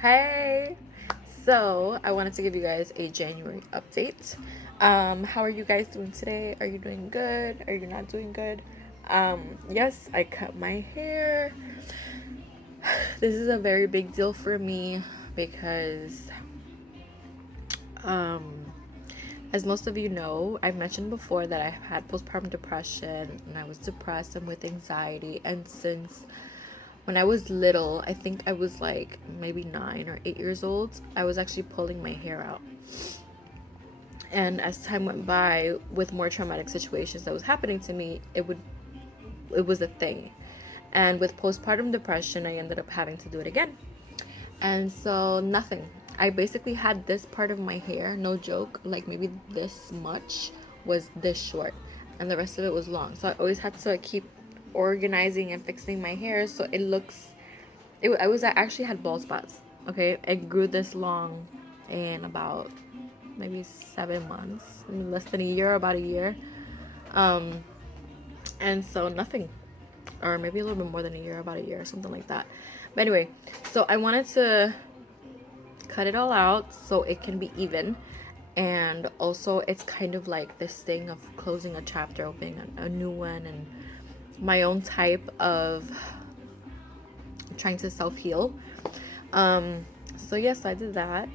Hey! So, I wanted to give you guys a January update. How are you guys doing today? Are you doing good? Are you not doing good? Yes, I cut my hair. This is a very big deal for me because, um, as most of you know, I've mentioned before that I had postpartum depression and I was depressed and with anxiety. And since when I was little, I think I was like maybe 9 or 8 years old, I was actually pulling my hair out. And as time went by, with more traumatic situations that was happening to me, it was a thing. And with postpartum depression, I ended up having to do it again. And so nothing. I basically had this part of my hair, no joke, like maybe this much was this short, and the rest of it was long. So I always had to keep organizing and fixing my hair so it looks. I actually had bald spots. Okay, it grew this long in about maybe 7 months, less than a year, about a year. Um, and so nothing, or maybe a little bit more than a year, about a year, something like that. But anyway, so I wanted to cut it all out so it can be even. And also, it's kind of like this thing of closing a chapter, opening a new one, and my own type of trying to self heal. So, yes, I did that.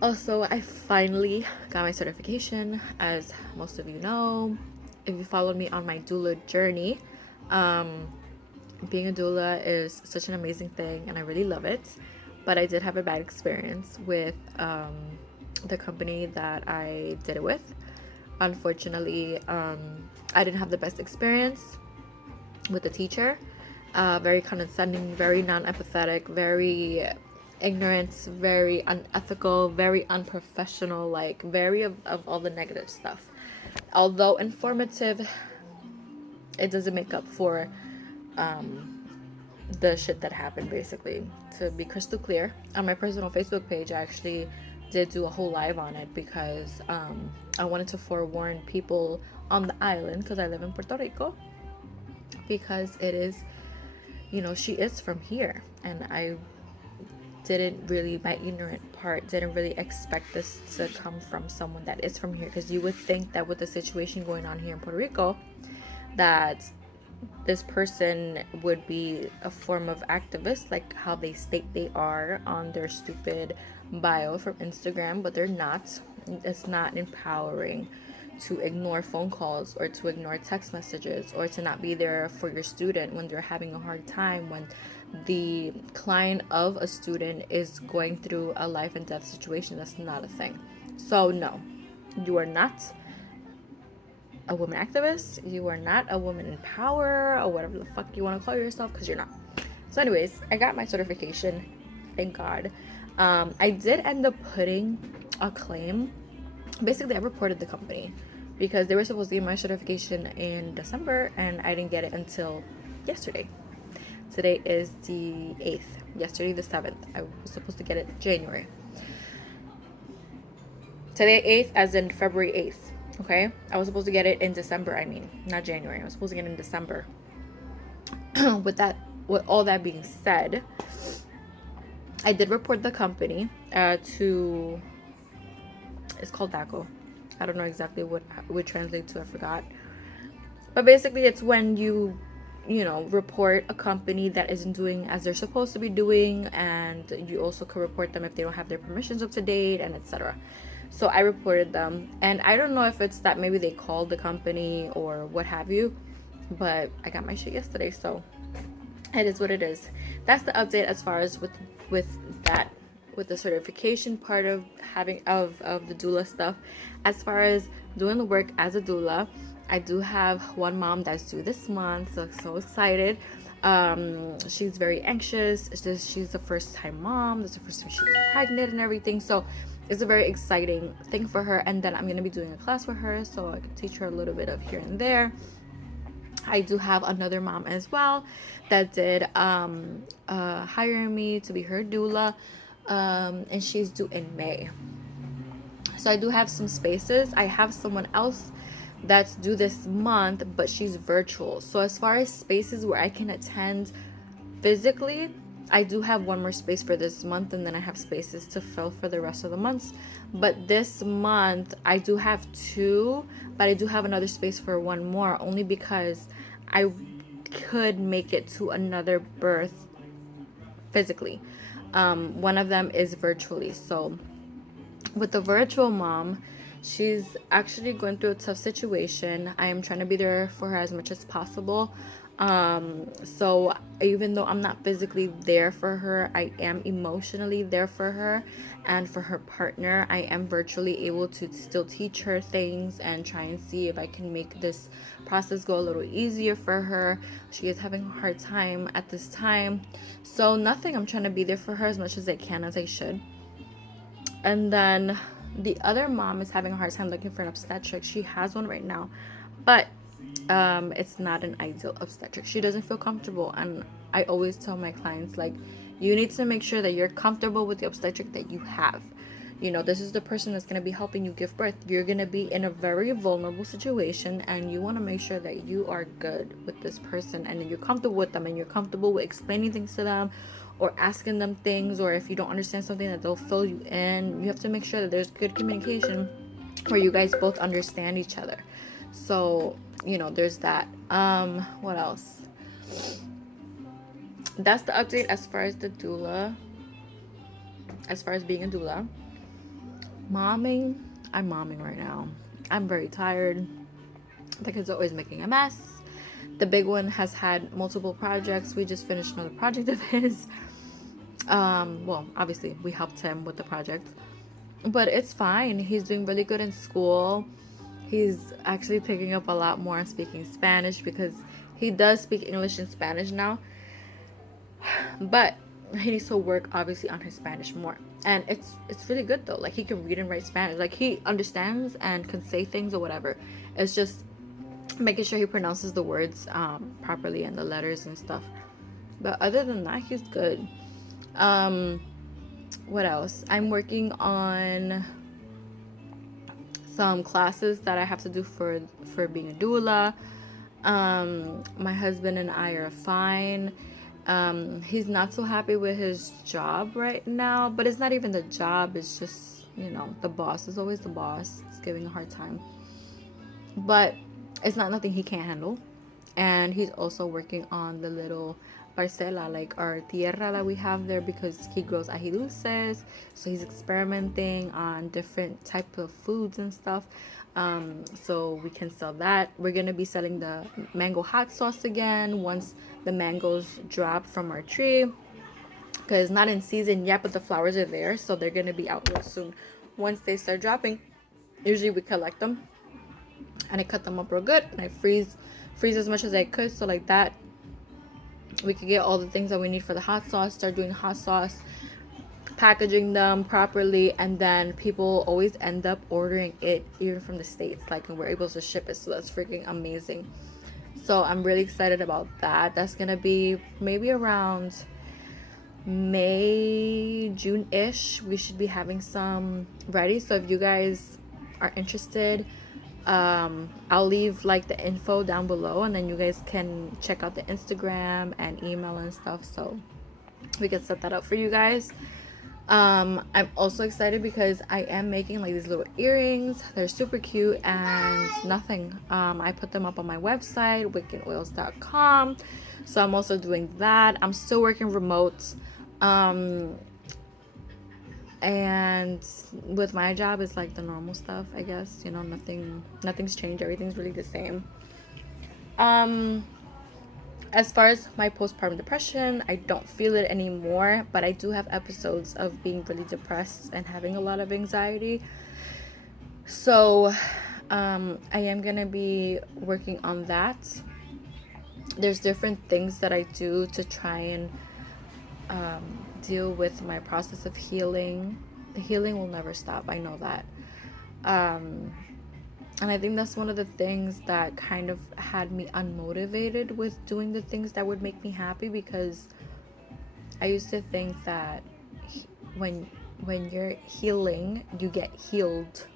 Also, I finally got my certification, as most of you know. If you followed me on my doula journey, um, being a doula is such an amazing thing and I really love it. But I did have a bad experience with the company that I did it with. Unfortunately, I didn't have the best experience with the teacher. Very condescending, very non-empathetic, very ignorant, very unethical, very unprofessional, like very of all the negative stuff. Although informative, it doesn't make up for the shit that happened. Basically, to be crystal clear, on my personal Facebook page, I actually did do a whole live on it because I wanted to forewarn people on the island, because I live in Puerto Rico, because it is, she is from here, and I didn't really, my ignorant part didn't really expect this to come from someone that is from here, because you would think that with the situation going on here in Puerto Rico, that this person would be a form of activist, like how they state they are on their stupid bio from Instagram, but they're not. It's not empowering to ignore phone calls or to ignore text messages or to not be there for your student when they're having a hard time, when the client of a student is going through a life and death situation. That's not a thing. So no, you are not a woman activist, you are not a woman in power, or whatever the fuck you want to call yourself, because you're not. So anyways, I got my certification, thank God. I did end up putting a claim. Basically, I reported the company because they were supposed to give my certification in December and I didn't get it until yesterday. Today is the 8th, yesterday the 7th. I was supposed to get it January. Today 8th, as in February 8th. Okay, I was supposed to get it in December. I mean, not January. I was supposed to get it in December. With all that being said, I did report the company to. It's called DACO. I don't know exactly what it would translate to. I forgot. But basically, it's when you report a company that isn't doing as they're supposed to be doing, and you also could report them if they don't have their permissions up to date, and etc. So I reported them, and I don't know if it's that maybe they called the company or what have you, but I got my shit yesterday, so it is what it is. That's the update as far as with that, with the certification part of having of the doula stuff. As far as doing the work as a doula, I do have one mom that's due this month, so excited. She's very anxious. She's the first time mom. This is the first time she's pregnant and everything. So it's a very exciting thing for her. And then I'm gonna be doing a class for her, so I can teach her a little bit of here and there. I do have another mom as well that did hire me to be her doula, and she's due in May. So I do have some spaces. I have someone else that's due this month, but she's virtual. So as far as spaces where I can attend physically, I do have one more space for this month, and then I have spaces to fill for the rest of the months. But this month I do have two, but I do have another space for one more, only because I could make it to another birth physically. One of them is virtually. So with the virtual mom, she's actually going through a tough situation. I am trying to be there for her as much as possible. So even though I'm not physically there for her, I am emotionally there for her and for her partner. I am virtually able to still teach her things and try and see if I can make this process go a little easier for her. She is having a hard time at this time. So nothing, I'm trying to be there for her as much as I can, as I should. And then the other mom is having a hard time looking for an obstetric. She has one right now, but it's not an ideal obstetric. She doesn't feel comfortable, and I always tell my clients, like, you need to make sure that you're comfortable with the obstetric that you have. You know, this is the person that's going to be helping you give birth. You're going to be in a very vulnerable situation, and you want to make sure that you are good with this person and you're comfortable with them and you're comfortable with explaining things to them or asking them things, or if you don't understand something, that they'll fill you in. You have to make sure that there's good communication where you guys both understand each other. So, you know, there's that. What else? That's the update as far as the doula, as far as being a doula. Momming, I'm momming right now. I'm very tired. The kid's always making a mess. The big one has had multiple projects. We just finished another project of his. Well, obviously we helped him with the project, but it's fine. He's doing really good in school. He's actually picking up a lot more on speaking Spanish, because he does speak English and Spanish now, but he needs to work obviously on his Spanish more. And it's really good though. Like, he can read and write Spanish. Like, he understands and can say things or whatever. It's just making sure he pronounces the words properly and the letters and stuff. But other than that, he's good. What else? I'm working on some classes that I have to do for being a doula. My husband and I are fine. He's not so happy with his job right now, but it's not even the job, it's just, you know, the boss is always the boss. It's giving a hard time, but it's not nothing he can't handle. And he's also working on the little parcela, like our tierra that we have there, because he grows ají dulces. So he's experimenting on different type of foods and stuff, so we can sell that. We're gonna be selling the mango hot sauce again once the mangoes drop from our tree, because not in season yet, but the flowers are there, so they're gonna be out real soon. Once they start dropping, usually we collect them and I cut them up real good, and I freeze as much as I could, so like that we could get all the things that we need for the hot sauce, start doing hot sauce, packaging them properly, and then people always end up ordering it even from the States, like, and we're able to ship it. So that's freaking amazing. So I'm really excited about that. That's gonna be maybe around May, June-ish. We should be having some ready. So if you guys are interested, I'll leave like the info down below, and then you guys can check out the Instagram and email and stuff, so we can set that up for you guys. I'm also excited because I am making like these little earrings. They're super cute and nothing. I put them up on my website, wickenoils.com. So I'm also doing that. I'm still working remote. And with my job, it's like the normal stuff, I guess. You know, nothing's changed. Everything's really the same. As far as my postpartum depression, I don't feel it anymore, but I do have episodes of being really depressed and having a lot of anxiety. So I am gonna be working on that. There's different things that I do to try and deal with my process of healing. The healing will never stop, I know that. And I think that's one of the things that kind of had me unmotivated with doing the things that would make me happy, because I used to think that when you're healing, you get healed,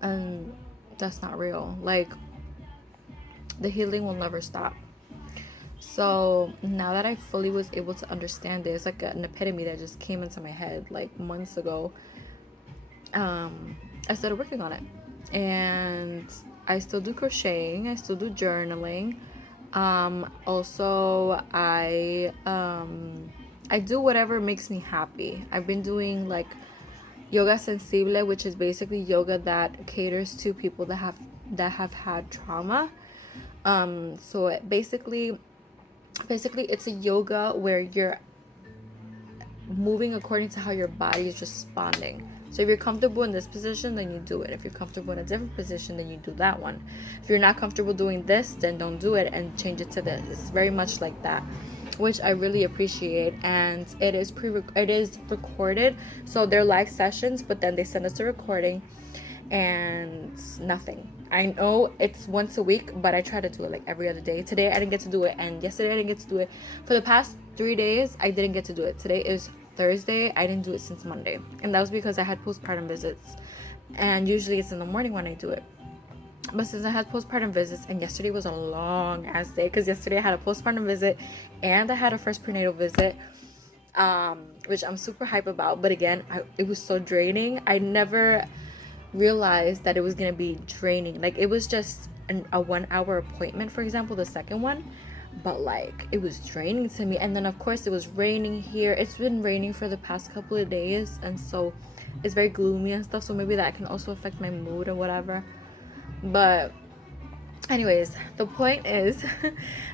and that's not real. Like, the healing will never stop. So now that I fully was able to understand this, like an epitome that just came into my head like months ago, I started working on it. And I still do crocheting, I still do journaling. Also, I do whatever makes me happy. I've been doing like yoga sensible, which is basically yoga that caters to people that have had trauma. So basically it's a yoga where you're moving according to how your body is responding. So if you're comfortable in this position, then you do it. If you're comfortable in a different position, then you do that one. If you're not comfortable doing this, then don't do it and change it to this. It's very much like that, which I really appreciate. And it is recorded. So they're live sessions, but then they send us a recording and nothing. I know it's once a week, but I try to do it like every other day. Today I didn't get to do it, and yesterday I didn't get to do it. For the past 3 days, I didn't get to do it. Today is Thursday. I didn't do it since Monday, and that was because I had postpartum visits, and usually it's in the morning when I do it. But since I had postpartum visits, and yesterday was a long ass day, because yesterday I had a postpartum visit and I had a first prenatal visit, which I'm super hype about. But again, it was so draining. I never realized that it was gonna be draining. Like, it was just a 1 hour appointment, for example, the second one, but like it was draining to me. And then of course it was raining here. It's been raining for the past couple of days, and so it's very gloomy and stuff, so maybe that can also affect my mood or whatever. But anyways, the point is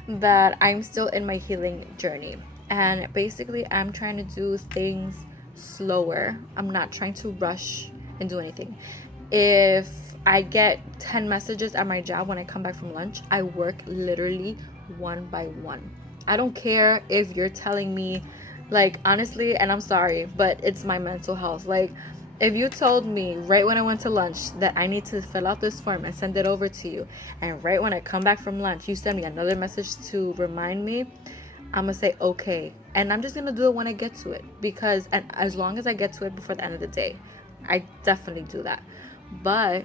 that I'm still in my healing journey, and basically I'm trying to do things slower. I'm not trying to rush and do anything. If I get 10 messages at my job when I come back from lunch, I work literally one by one. I don't care if you're telling me, like, honestly, and I'm sorry, but it's my mental health. Like, if you told me right when I went to lunch that I need to fill out this form and send it over to you, and right when I come back from lunch, you send me another message to remind me, I'm gonna say okay. And I'm just gonna do it when I get to it, because, and as long as I get to it before the end of the day, I definitely do that. But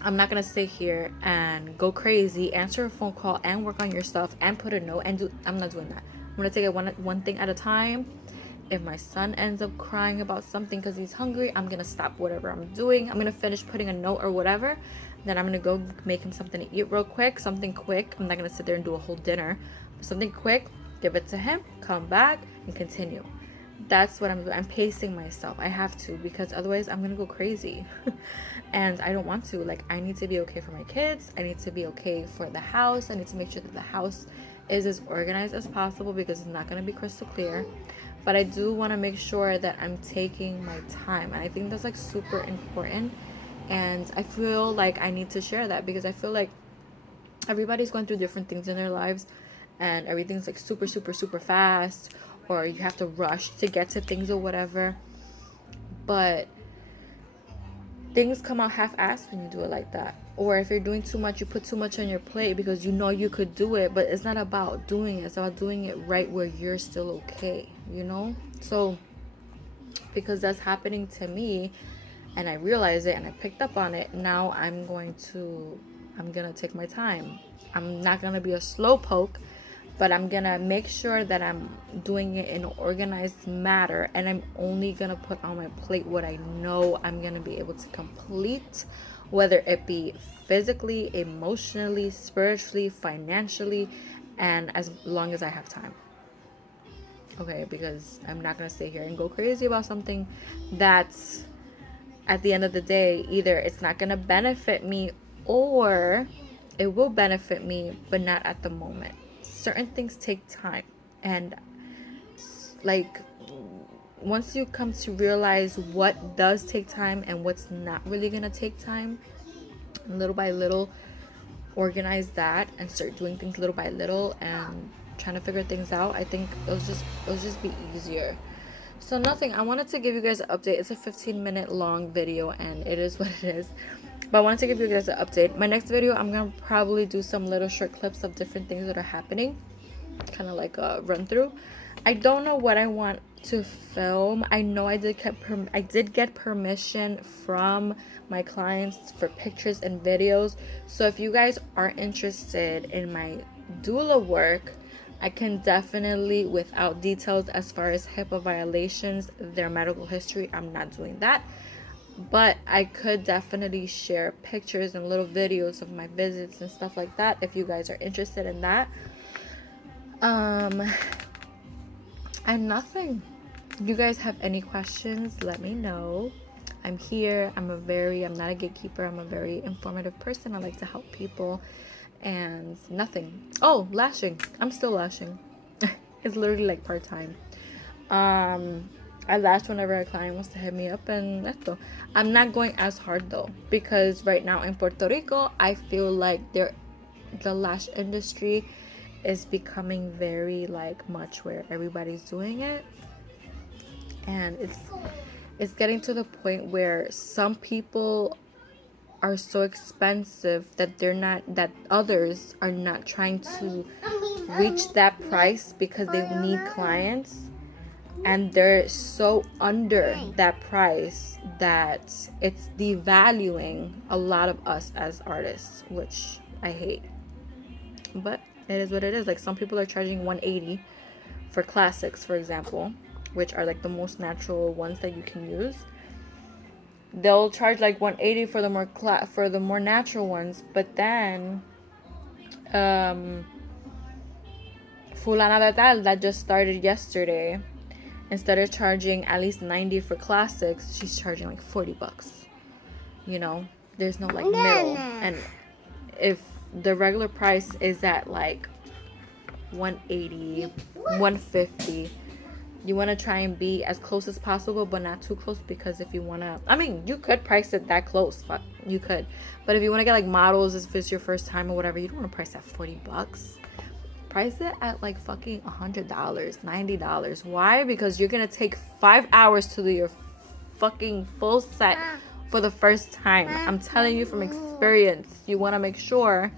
I'm not gonna sit here and go crazy, answer a phone call and work on your stuff and put a note and do. I'm not doing that. I'm gonna take it one thing at a time. If my son ends up crying about something because he's hungry, I'm gonna stop whatever I'm doing. I'm gonna finish putting a note or whatever. Then I'm gonna go make him something to eat real quick, something quick. I'm not gonna sit there and do a whole dinner. Something quick, give it to him, come back and continue. That's what I'm doing. I'm pacing myself. I have to, because otherwise I'm gonna go crazy. And I don't want to. Like, I need to be okay for my kids. I need to be okay for the house. I need to make sure that the house is as organized as possible, because it's not gonna be crystal clear. But I do want to make sure that I'm taking my time, and I think that's like super important. And I feel like I need to share that, because I feel like everybody's going through different things in their lives, and everything's like super super super fast, or you have to rush to get to things or whatever. But things come out half-assed when you do it like that. Or if you're doing too much, you put too much on your plate because you know you could do it, but it's not about doing it. It's about doing it right where you're still okay, you know? So because that's happening to me, and I realized it and I picked up on it, now I'm gonna take my time. I'm not gonna be a slow poke, but I'm gonna make sure that I'm doing it in an organized manner, and I'm only gonna put on my plate what I know I'm gonna be able to complete, whether it be physically, emotionally, spiritually, financially, and as long as I have time. Okay, because I'm not gonna stay here and go crazy about something that's, at the end of the day, either it's not gonna benefit me or it will benefit me, but not at the moment. Certain things take time, and like, once you come to realize what does take time and what's not really gonna take time, little by little organize that and start doing things little by little and trying to figure things out, I think it'll just be easier. So nothing, I wanted to give you guys an update. It's a 15-minute long video, and it is what it is, but I wanted to give you guys an update. My next video, I'm gonna probably do some little short clips of different things that are happening, kind of like a run through. I don't know what I want to film. I know I did get permission from my clients for pictures and videos. So if you guys are interested in my doula work, I can definitely, without details as far as HIPAA violations, their medical history, I'm not doing that. But I could definitely share pictures and little videos of my visits and stuff like that if you guys are interested in that. And nothing. You guys have any questions, let me know. I'm here. I'm not a gatekeeper. I'm a very informative person. I like to help people. And nothing. Oh, lashing. I'm still lashing. It's literally like part-time. I lash whenever a client wants to hit me up, and esto. I'm not going as hard though, because right now in Puerto Rico, I feel like the lash industry is becoming very like much where everybody's doing it, and it's getting to the point where some people are so expensive that others are not trying to reach that price because they need clients, and they're so under that price that it's devaluing a lot of us as artists, which I hate. But it is what it is. Like, some people are charging $180 for classics, for example, which are like the most natural ones that you can use. They'll charge like $180 for the more natural ones, but then fulana de tal that just started yesterday, instead of charging at least $90 for classics, she's charging like $40. You know, there's no like middle. And if the regular price is at like $180, $150, you want to try and be as close as possible, but not too close, because if you want to, I mean, you could price it that close, but you could. But if you want to get like models, if it's your first time or whatever, you don't want to price at $40. Price it at like fucking $100, $90. Why? Because you're gonna take 5 hours to do your fucking full set for the first time. I'm telling you from experience. You want to make sure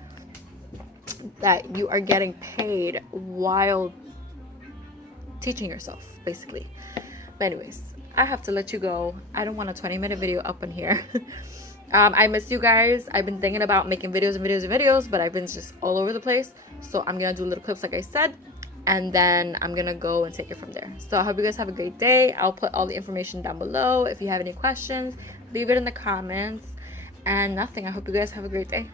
that you are getting paid while teaching yourself, basically. But anyways, I have to let you go. I don't want a 20-minute video up in here. I miss you guys. I've been thinking about making videos, but I've been just all over the place. So I'm gonna do little clips like I said, and then I'm gonna go and take it from there. So I hope you guys have a great day. I'll put all the information down below. If you have any questions, leave it in the comments. And nothing. I hope you guys have a great day.